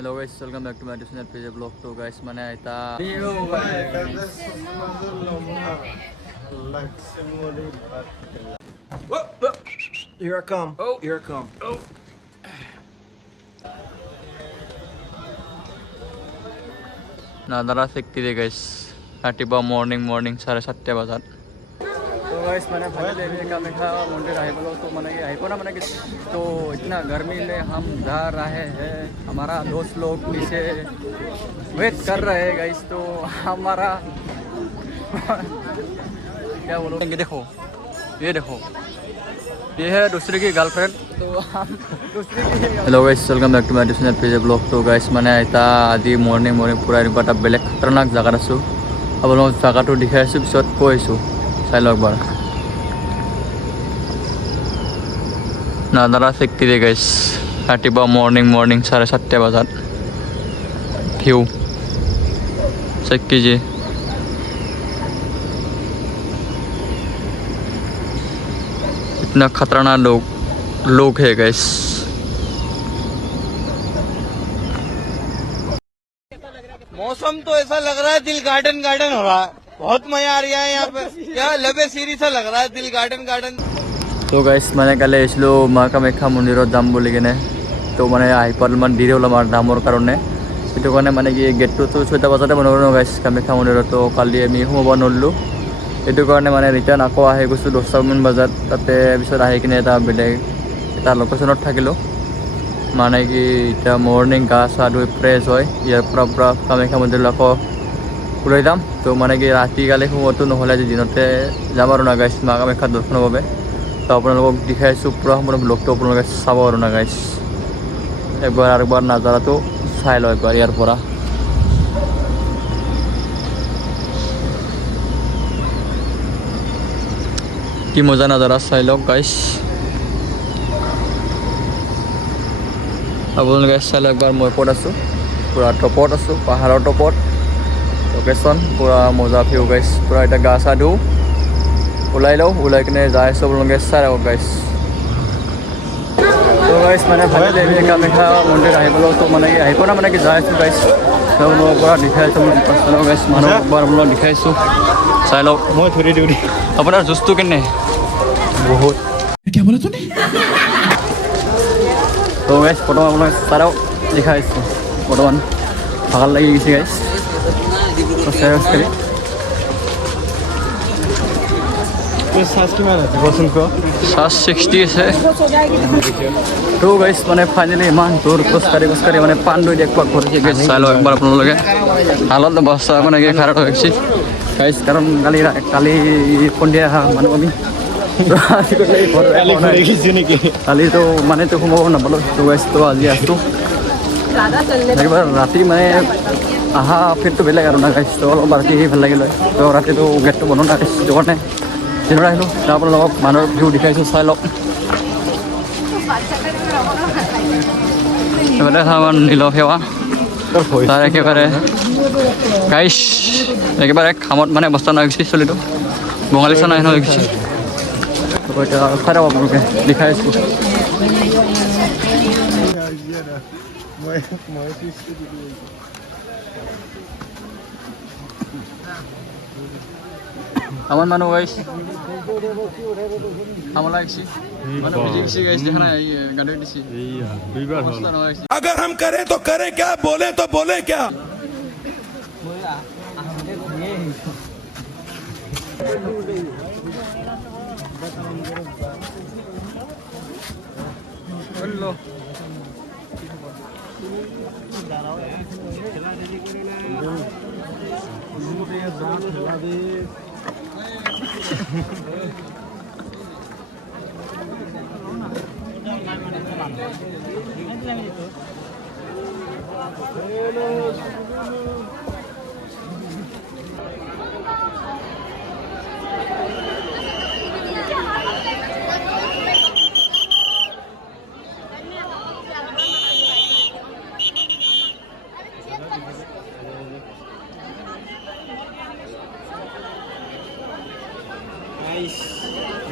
Hello guys, welcome back to my channel page vlog. तो guys मैंने आया Here I come. Oh. Here I come. NADRA सिक्ती they guys. रातिपुৱা morning 7:30 बजात. तो guys मैंने finally Kamakhya मंदिर आए बोलो तो मैंने ये आए ना मैंने तो इतना गर्मी में हम जा रहे हैं हमारा दोस्त लोग नीचे वेट कर रहे हैं गाइस तो हमारा क्या बोलो देखो ये है दूसरे की गर्लफ्रेंड तो हम दूसरे की hello guys welcome back to my channel page blog तो गाइस मैंने आया আজি मॉर्निंग पूरा এটা বেলেগ খতৰনাক জায়গাত আছো আপোনালোকক জায়গাটো দেখাই আছো পিছত কৈ আছো চাই লওক একবাৰ নাদাৰা চেক্টি দে গাইস ৰাতিপুৱা মৰ্নিং 7:30 বজাত ভিউ চেক कीजिए इतना खतरनाक लोग है गाइस मौसम तो ऐसा लग रहा है दिल गार्डन हो रहा है। बहुत मजा आ रहा है यहाँ पे। क्या लबे सीरी सा लग रहा है दिल गार्डन। तो गाइस मैंने কালি আহিছিলোঁ মা কামাখ্যা মন্দিৰত যাম বুলি কিনে তো মানে আহি পাল মান দেৰি হ'ল আমাৰ দামৰ কাৰণে সেইটো কাৰণে মানে কি গেটটো 6টা বজাতে বন্ধ কৰিলোঁ গাইস কামাখ্যা মন্দিৰত তো কালি আমি সোমাব নোৱাৰিলোঁ সেইটো কাৰণে মানে ৰিটাৰ্ণ আকৌ আহি গৈছোঁ 10টামান বজাত তাতে পিছত আহি কিনে এটা লোকেশ্যনত থাকিলোঁ মানে কি এতিয়া মৰ্নিং গা চা ধুই ফ্ৰেছ হয় ইয়াৰ পৰা কামাখ্যা মন্দিৰলৈ আকৌ ওলাই যাম তো মানে কি ৰাতি কালি সময়তো নহ'লে আজি দিনতে যাম আৰু না গাইছ মা কামাখ্যা দৰ্শনৰ বাবে তো আপোনালোকক দেখাইছোঁ পুৰা সম্পূৰ্ণ ব্লগটো আপোনালোকে চাব আৰু না গাইছ একবাৰ নাজাৰাটো চাই লওঁ একবাৰ ইয়াৰ পৰা কি মজা নাজাৰা চাই লওক গাইছ আপোনালোকে চাই লওক একবাৰ মই ক'ত আছোঁ পুৰা টপত আছোঁ পাহাৰৰ টপত লোকেশ্যন পুৰা মজা ভিউ গাইছ পুৰা এতিয়া গা চা ধুওঁ ওলাই কিনে যাই আছোঁ আপোনালোকে চাই লওক গাইছ তো গাইছ মানে ফাইনেলি কামাখ্যা মন্দিৰ আহিবলৈ তো মানে আহিব না মানে কি যাই আছোঁ গাইছ তো মই পৰা দেখাই আছোঁ গাইছ মানুহ একবাৰ আপোনালোকক দেখাইছোঁ চাই লওক মই ধৰি দিওঁ আপোনাৰ জুচটো কেনে বহুত क्या बोला तूने তো গাইছ বৰ্তমান আপোনাক চাই দেখাইছোঁ বৰ্তমান ভাল লাগি গৈছে গাইছ सास किमान আছে বচোন ক सास 60 আছে তো গাইছ মানে ফাইনেলি ইমান দূৰ খোজকাঢ়ি মানে পাণ লৈ একপাক কৰিছে গাইছ চাই লওক একবাৰ আপোনালোকে হালত অৱস্থা মানে কি খাৰাপ হৈ গৈছে গাইছ কাৰণ কালি সন্ধিয়া মানুহ আমি কালি তো মানে তো সোমাব নাপালোঁ তো গাইছ তো আজি আছোঁ একবাৰ ৰাতি মানে আহা ফিৰটো বেলেগ আৰু না গাইছ তো অলপ ৰাতি ভাল লাগিলে তো ৰাতিটো গেটটো বন্ধ না গাইছ সেইটো কাৰণে দিনত আহিলোঁ তাৰ আপোনালোকক মানুহৰ ভিউ দেখাইছোঁ চাই লওক এবাৰে আমাৰ নীল সেৱা তাৰ একেবাৰে গাইছ একেবাৰে খামত মানে অৱস্থা নাই গৈছে চলিটো বঙালী চানা হৈ গৈছে এতিয়া চাই লওক আপোনালোকে দেখাইছোঁ আমার মানুষ গাইছ আমার লাগছি মানে ভিজে গেছি গাইছ দেখা না এই গাড়ি দিছি দুইবার হল अगर हम करें तो करें क्या बोले तो बोले क्या हेलो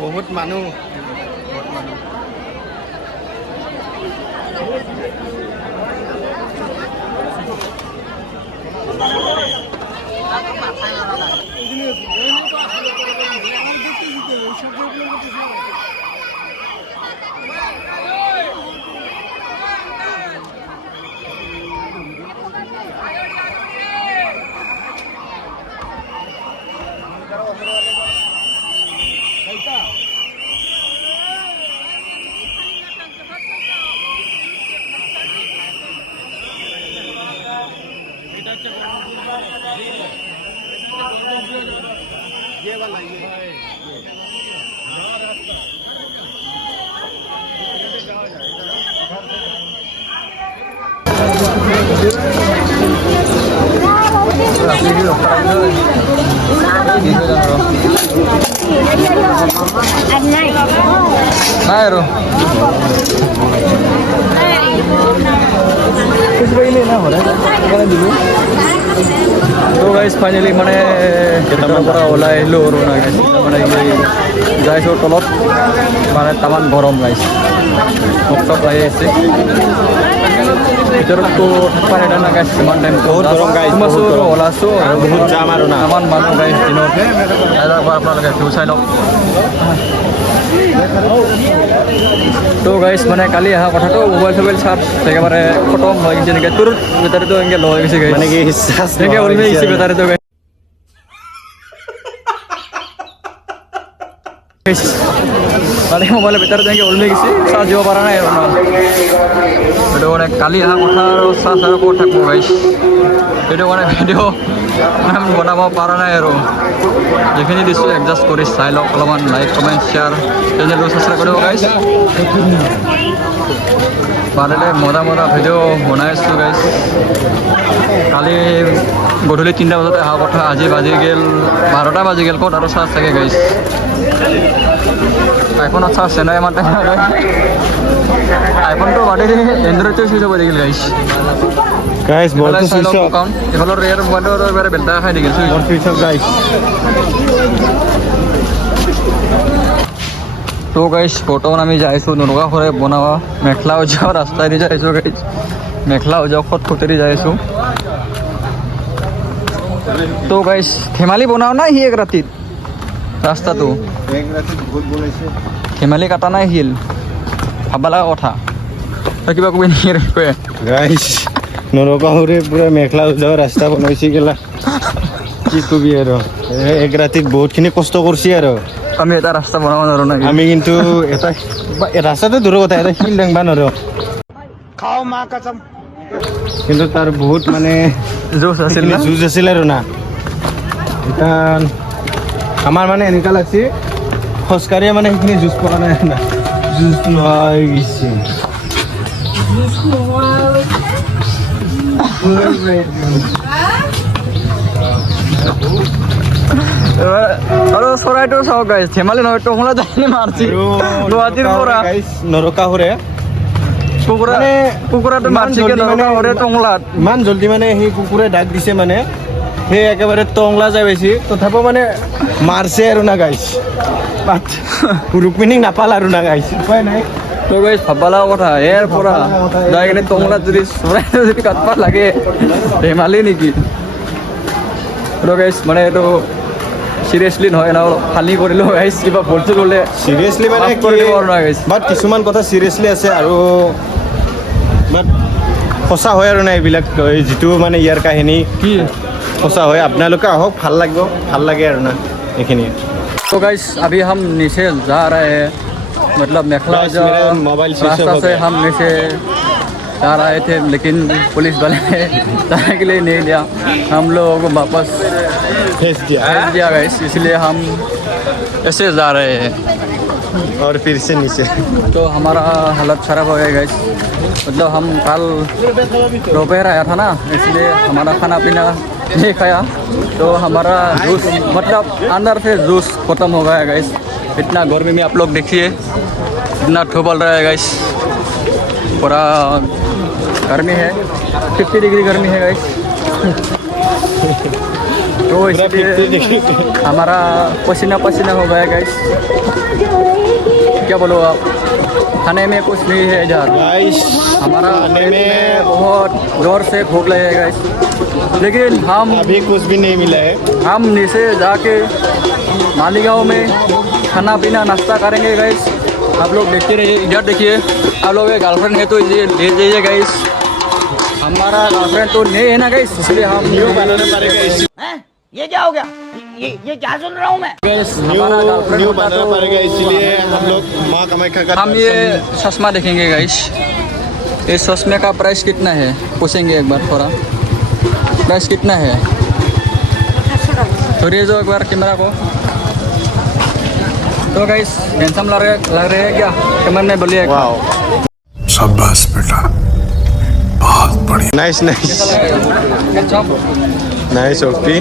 বহুত মানুহ নাই আৰু তো গাইজ ফাইনেলি মানে কেইটামান পৰা ওলাই আহিলোঁ আৰু না গাইজ মানে যাইছোঁ তলত মানে তামান গৰম গাইজ টপ আহি আছে ভিতৰততো থাকিব নিদিয়ে না গাইজ কিমান টাইম বহুত গৰম guys, সোমাইছোঁ বহুত আৰু গৰম। ওলাইছোঁ আৰু বহুত যাম আৰু না। তামান মানুহ গাইজ দিনত এবাৰ আপোনালোকে ভিউ চাই লওক তো গাইজ মানে কালি অহা কথাটো মোবাইল চোবাইল চাৰ্জ একেবাৰে খতম হৈ গৈছে এনেকৈ তোৰ বেটাৰীটো এনেকৈ লৈ গৈছে গাইজ মানে কি চাৰ্জ এনেকৈ ওলমি গৈছে বেটাৰীটো গাইজ মানে মোবাইলৰ বেটাৰীটো এনেকৈ ওলমি গৈছে চাৰ্জ দিব পৰা নাই আৰু সেইটো মানে কালি অহা কথা আৰু চাৰ্জ আৰু ক'ত থাকিব গাইজ সেইটো মানে ভিডিঅ' বনাব পৰা নাই আৰু যিখিনি দিছোঁ এডজাষ্ট কৰি চাই লওক অলপমান লাইক কমেণ্ট শ্বেয়াৰ চেনেলটো ছাবস্ক্ৰাইব কৰিব গাইজ পাৰিলে মজা মজা ভিডিঅ' বনাই আছোঁ গাইজ কালি গধূলি 3টা বজাতে অহা কথা আজি বাজি গ'ল 12টা বাজি গ'ল ক'ত আৰু চাৰ্জ থাকে গাইজ আইফোনত চাৰ্জ চেনাই ইমান টাইম নাযায় আইফোনটো বাদে এণ্ড্ৰইডটো চুইচ হ'ব লাগিল গাইজ গাইছ বলটো চাই লওক সুইচ অফ একাউণ্ট এইফালৰ ইয়াৰ মোবাইলটো এবাৰে বেলটা খাই দিছিল সুইচ অফ গাইছ তো গাইজ বৰ্তমান আমি যাইছোঁ নৰকাসুৰে বনাৱা মেখেলা উজাও ৰাস্তাইদি যাইছোঁ গাইজ মেখেলা উজাও খটখটেদি যাইছোঁ তো গাইজ ধেমালি বনাও নাই সি এক ৰাতিত ৰাস্তাটো এক ৰাতি বহুত বনাইছে ধেমালি কাটা নাই শিল ভাব লগা কথা তই কিবা কবি নেকি কয় গাইছ নৰকাসুৰে পুৰা মেখেলা উজাও ৰাস্তা বনাইছে গেলা কি কবি আৰু এক ৰাতিত বহুতখিনি কষ্ট কৰিছে আৰু আমি এটা ৰাস্তা বনাব নোৱাৰোঁ না আমি কিন্তু এটা ৰাস্তাটো দূৰৰ কথা এটা শিল দাঙবা নোৱাৰোঁ খাও মা কসম কিন্তু তাৰ বহুত মানে জোচ আছিল না যুঁজ আছিল আৰু না এটা আমাৰ মানে এনেকুৱা লাগছে খোজকাঢ়িয়ে মানে সেইখিনি যুঁজ পোৱা নাই না যুঁজ নোহোৱা হৈ গৈছে আৰু চৰাইটো চাওক গাইজ ধেমালি নহয় টঙলা যাই মাৰছি গুৱাহাটীৰ পৰা নৰকাসুৰে কুকুৰা মানে কুকুৰাটো ইমান মাৰছি জল্দি মানে নৰকাসুৰে টঙলাত ইমান জল্দি মানে সেই কুকুৰে ডাক দিছে মানে সেই একেবাৰে টংলা যাই পাইছে তথাপিও মানে মাৰছে আৰু না গাইছ ৰুক্মিণীক নাপাল আৰু না গাইছ উপায় নাই তো গাইজ ভাববা লগা কথা ইয়াৰ পৰা যাই কিনে টঙলাত যদি চৰাইটো যদি কাটবা লাগে ধেমালি নেকি তো গাইজ মানে এইটো চিৰিয়াছলি নহয় না অলপ ফানি কৰিলোঁ গাইজ কিবা ভুলটো ল'লে চিৰিয়াছলি মানে মাফ কৰি দিব আৰু না গাইজ বাট কিছুমান কথা চিৰিয়াছলি আছে আৰু বাট সঁচা হয় আৰু না এইবিলাক যিটো মানে ইয়াৰ কাহিনী কি সঁচা হয় আপোনালোকে আহক ভাল লাগিব ভাল লাগে আৰু না এইখিনি तो गाइस अभी हम नीचे जा रहे हैं मतलब मेखला Guys, जो मेरा मोबाइल स्विच ऑफ रास्ता हो से गया। हम नीचे जा रहे थे लेकिन पुलिस वाले ने जाने के लिए नहीं दिया हम लोगों को वापस भेज दिया भेज दिया गाइस इसलिए हम ऐसे जा रहे हैं और फिर से नीचे तो हमारा हालत खराब हो गया गाइस मतलब हम कल दोपहर आया था ना इसलिए हमारा खाना पीना नहीं खाया तो हमारा जूस मतलब अंदर से जूस ख़त्म हो गया गाइस इतना गर्मी में आप लोग देखिए इतना धूप बढ़ रहा है गाइस पूरा गर्मी है 50 डिग्री गर्मी है गाइस तो इसलिए हमारा पसीना पसीना हो गया गाइस क्या बोलो आप खाने में कुछ नहीं है इधर गाइस हमारा खाने पेट में में बहुत जोर से भूख लगेगा गाइस लेकिन हम अभी कुछ भी नहीं मिला है हम नीचे जाके मालीगांव में खाना पीना नाश्ता करेंगे गाइस आप लोग देखते रहिए इधर देखिए आप लोग के गर्लफ्रेंड है तो ये ले जाइए गाइस हमारा गर्लफ्रेंड तो नहीं है ना गाइस इसलिए हम न्यू बनाना पड़ेगा इस हैं? ये क्या हो गया ये क्या सुन रहा हूँ मैं गाइस न्यू हमारा गर्लफ्रेंड न्यू होता बनाना तो पड़ेगा इसीलिए हम लोग माँ कामाख्या का हम ये चश्मा देखेंगे गाइस इस चश्मे का प्राइस कितना है पूछेंगे एक बार थोड़ा प्राइस कितना है? थोड़ी जो एक बार कैमरा को। तो गाइस हैंडसम लग रहे हैं क्या? कमेंट में बोलिए। वाओ, शाबाश बेटा, बहुत बढ़िया। Nice nice nice OP.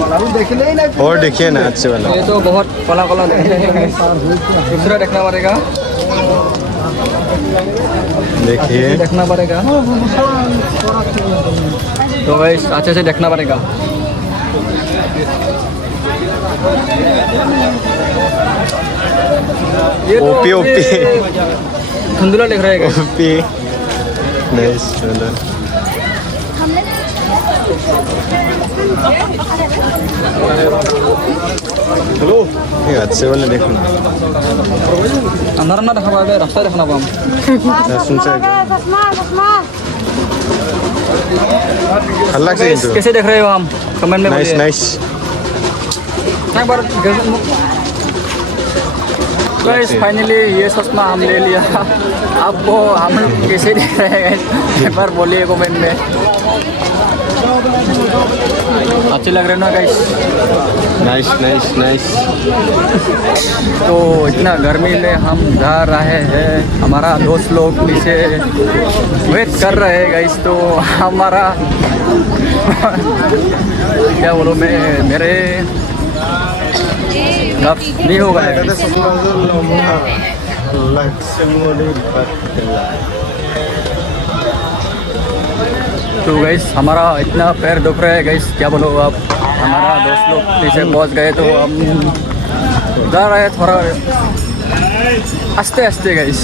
और देखिए ना अच्छे वाला। ये तो बहुत कला कला दूसरा देखना पड़ेगा, देखिए देखना पड़ेगा। तो गाइस अच्छे से देखना पड़ेगा। ये तो ओपी ओपी धुंधला लिख रहा है guys। ओपी नाइस चलो। हेलो, ये अच्छे वाले देखो ना। अंदर ना देखा पाए, रास्ता देखना पाम। सुन से अलग से इंटू। कैसे देख रहे हो हम? कमेंट में नाइस बोलिए। नाइस। एक बार गाइस फाइनली ये चश्मा हम ले लिया। अब वो हम लोग कैसे देख रहे हैं guys? एक बार बोलिए कमेंट में। अच्छे लग रहे हैं ना गाइस? Nice nice nice. तो इतना गर्मी में हम जा रहे हैं, हमारा दोस्त लोग पीछे वेट कर रहे हैं गाइस। तो हमारा क्या बोलो, मैं मेरे नहीं होगा guys। तो गाइस हमारा इतना पैर दुख रहा है गाइस, क्या बोलो आप। हमारा दोस्त लोग पीछे पहुंच गए तो हम जा रहे हैं थोड़ा आस्ते आस्ते गाइस।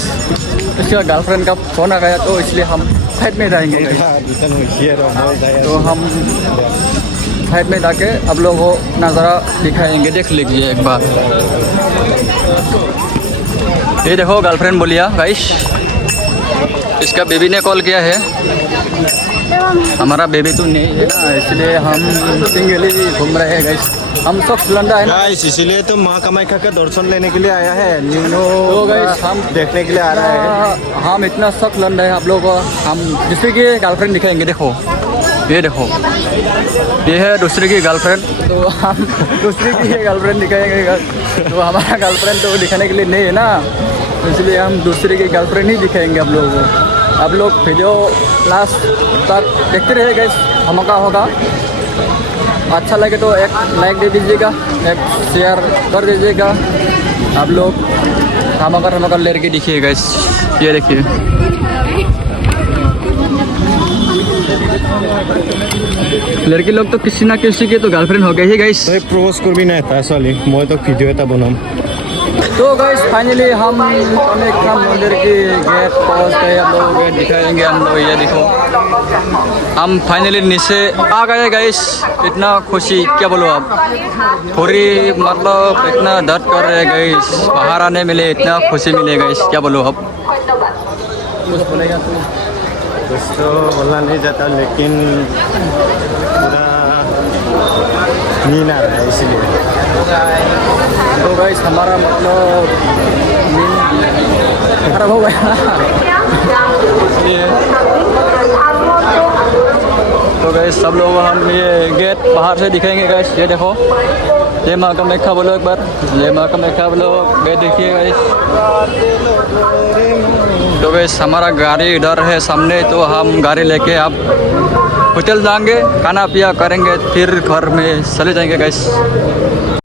इसका गर्लफ्रेंड का फोन आ गया तो इसलिए हम साइड में जाएंगे गाइस। तो हम साइड में जाके आप लोगों को नज़ारा दिखाएंगे, देख लीजिए एक बार। ये देखो गर्लफ्रेंड बोलिया गाइस, इसका बेबी ने कॉल किया है। हमारा बेबी तो नहीं है ना, इसलिए हम सिंगल ही घूम रहे हैं गाइस। हम सब लंडा है ना गाइस, इसीलिए तो माँ कामाख्या का दर्शन लेने के लिए आया है। तो गाइस हम देखने के लिए आ रहा है। हम इतना सब लंडा है आप लोगों को। हम दूसरे की गर्लफ्रेंड दिखाएंगे, देखो ये देखो, ये है दूसरे की गर्लफ्रेंड। तो हम दूसरे की गर्लफ्रेंड दिखाएंगे। तो हमारा गर्लफ्रेंड तो दिखाने के लिए नहीं है ना, इसलिए हम दूसरे की गर्लफ्रेंड ही दिखाएंगे आप लोगों को। आप लोग वीडियो लास्ट तक देखते रहिए गाइस, धमाका होगा। अच्छा लगे तो एक लाइक दे दीजिएगा, एक शेयर कर दीजिएगा। आप लोग धमाका लेके दिखिए गाइस, ये देखिए। लड़की लोग तो किसी ना किसी के तो गर्लफ्रेंड हो गई है गाइस। तो प्रपोज कर भी ना था सॉरी, मैं तो वीडियो এটা बनाम। तो गाइस फाइनली हम कामाख्या मंदिर की गेट पहुंच गए। आप लोग गेट दिखाएंगे हम लोग, ये देखो हम फाइनली नीचे आ गए गाइस। इतना खुशी क्या बोलो आप, थोड़ी मतलब इतना दर्द कर रहे गाइस, बाहर आने मिले इतना खुशी मिले गाइस, क्या बोलो आप। कुछ बोलेगा तू? कुछ तो बोलना नहीं चाहता, लेकिन पूरा नींद आ रहा है इसलिए। तो गाइस हमारा मतलब खराब हो गया इसलिए। तो गाइस सब लोग हम ये गेट बाहर से दिखाएंगे गाइस, ये देखो। जय माँ कामाख्या बोलो एक बार, जय माँ कामाख्या बोलो। गेट देखिए गाइस। तो गाइस हमारा गाड़ी इधर है सामने, तो हम गाड़ी लेके अब होटल जाएंगे, खाना पिया करेंगे, फिर घर में चले जाएंगे गाइस।